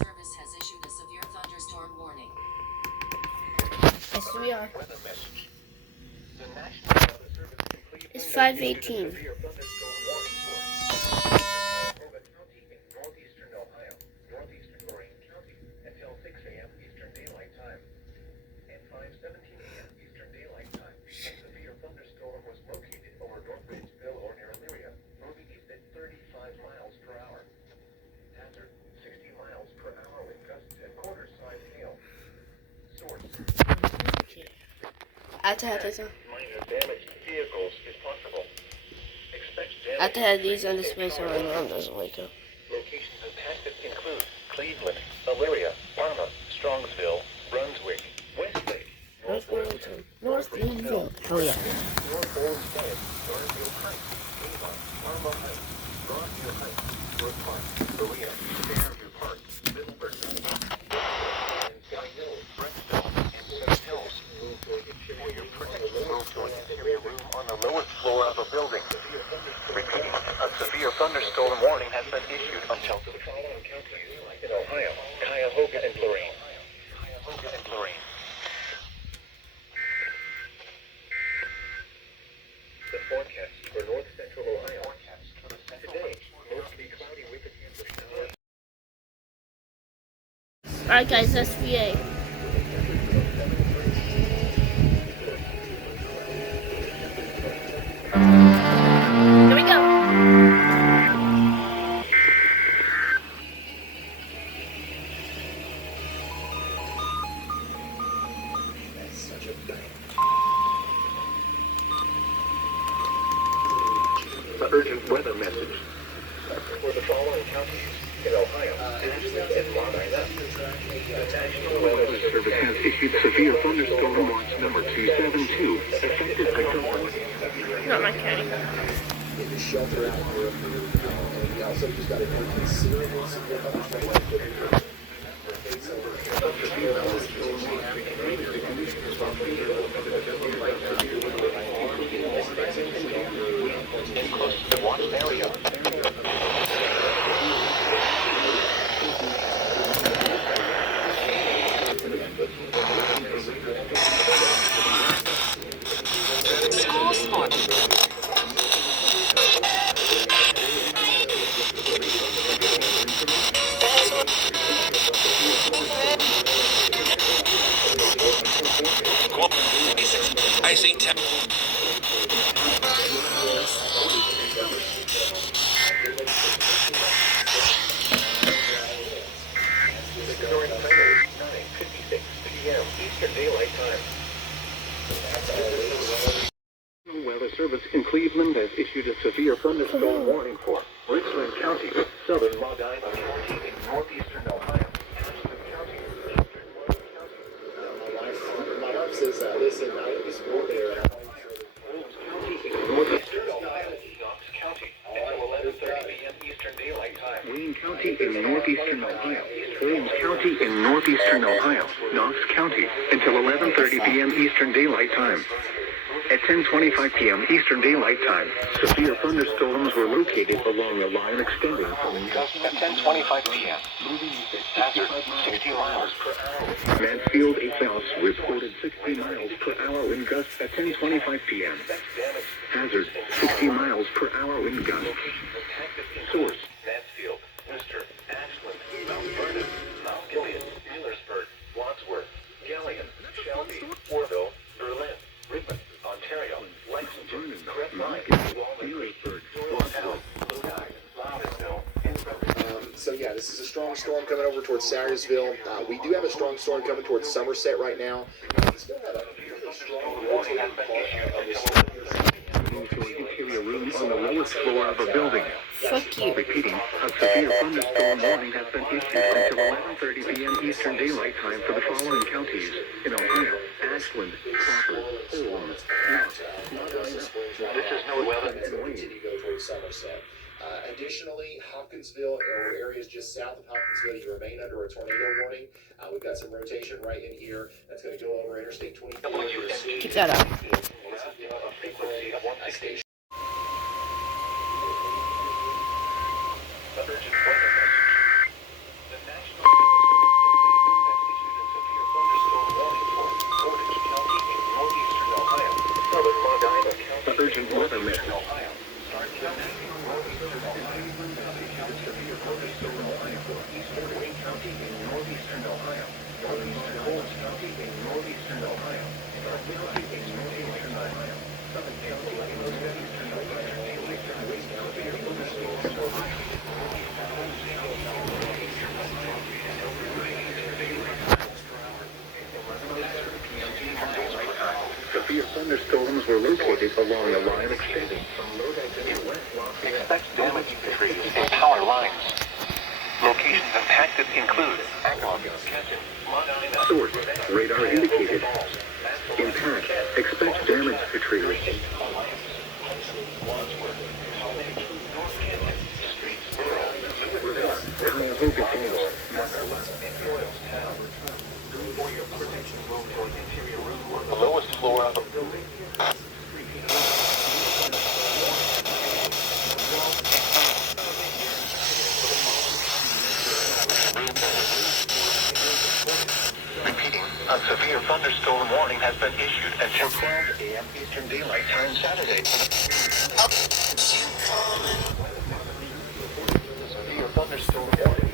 Service has issued a severe thunderstorm warning. Yes, we are. It's 5:18. I have to have these on display so my mom doesn't wake up. Locations impacted include Cleveland, Elyria, Parma, Strongsville, Brunswick, Westlake, North Burlington. North Greenville. Oh yeah. North Olmsted, Garfield Heights, Avon, Parma Heights, Broadview Heights, Brook Park, Berea, Fairview Park, Middleburg, Sky Hill, Brentsville, and South Hills. For your protection, move to an interior room on the lowest floor of a building. Repeating, a severe thunderstorm warning has been issued until the following counties in Ohio: Cuyahoga and Lorain. Cuyahoga and Lorain. The forecast for north central Ohio. Today, mostly cloudy with a chance of showers. Alright guys, that's VA. Here we go. The urgent weather message for the following counties in Ohio and Montana. The National Weather Service has issued severe thunderstorm watch number 272, effective until Not my county. Get your shelter out here. And we also just got a considerable severe thunderstorm. close to the watch area. School sport. I see 10. Current time is 9:56 p.m. Eastern Daylight Time. The Weather Service in Cleveland has issued a severe thunderstorm warning for Richland County, southern Long Island County, in northeastern Ohio. My wife says, listen, I used to go there. Northeastern Ohio, Knox County, until 11:30 p.m. Eastern Daylight Time. Wayne County in northeastern Ohio. Holmes County in northeastern Ohio. Knox County until 11:30 p.m. Eastern Daylight Time. At 10:25 p.m. Eastern Daylight Time, severe thunderstorms were located along a line extending from at 10:25 p.m. Hazard 60 miles per hour. Mansfield, South reported 60 miles per hour wind gusts at 10:25 p.m. Hazard 60 miles per hour wind gusts. Source: Mansfield, Worcester, Ashland, Mount Vernon, Mount Gilead, Millersburg, Wadsworth, Gillian, Shelby, Warville, Berlin, Richmond, Ontario, Lexington, Crest Line, Millersburg, Wadsworth, Lodi, Loudonville, and So yeah, this is a strong storm coming over towards Sayersville. We do have a strong storm coming towards Somerset right now. We still have a really strong rotating part of this. Move to an interior room on the lowest floor of a building. Fuck you. Repeating, a severe thunderstorm warning has been issued until 11:30 p.m. Eastern Daylight Time for the following counties in Ohio: Ashland, Crawford, Holmes, Knox, This is no weather. Continue to go towards Somerset. Additionally, Hopkinsville or areas just south of Hopkinsville, you remain under a tornado warning. We've got some rotation right in here that's going to go over Interstate 24. Keep that up. Station. Urgent weather message. The National were located along the line extending from Lodi to West Los Angeles. Expect damage to trees and power lines. Locations impacted include Source, radar indicated. Impact, expect damage to trees. Cuyahoga Falls. the lowest floor of the Repeating, a severe thunderstorm warning has been issued until 12 a.m. Eastern Daylight Time Saturday. Severe thunderstorm warning.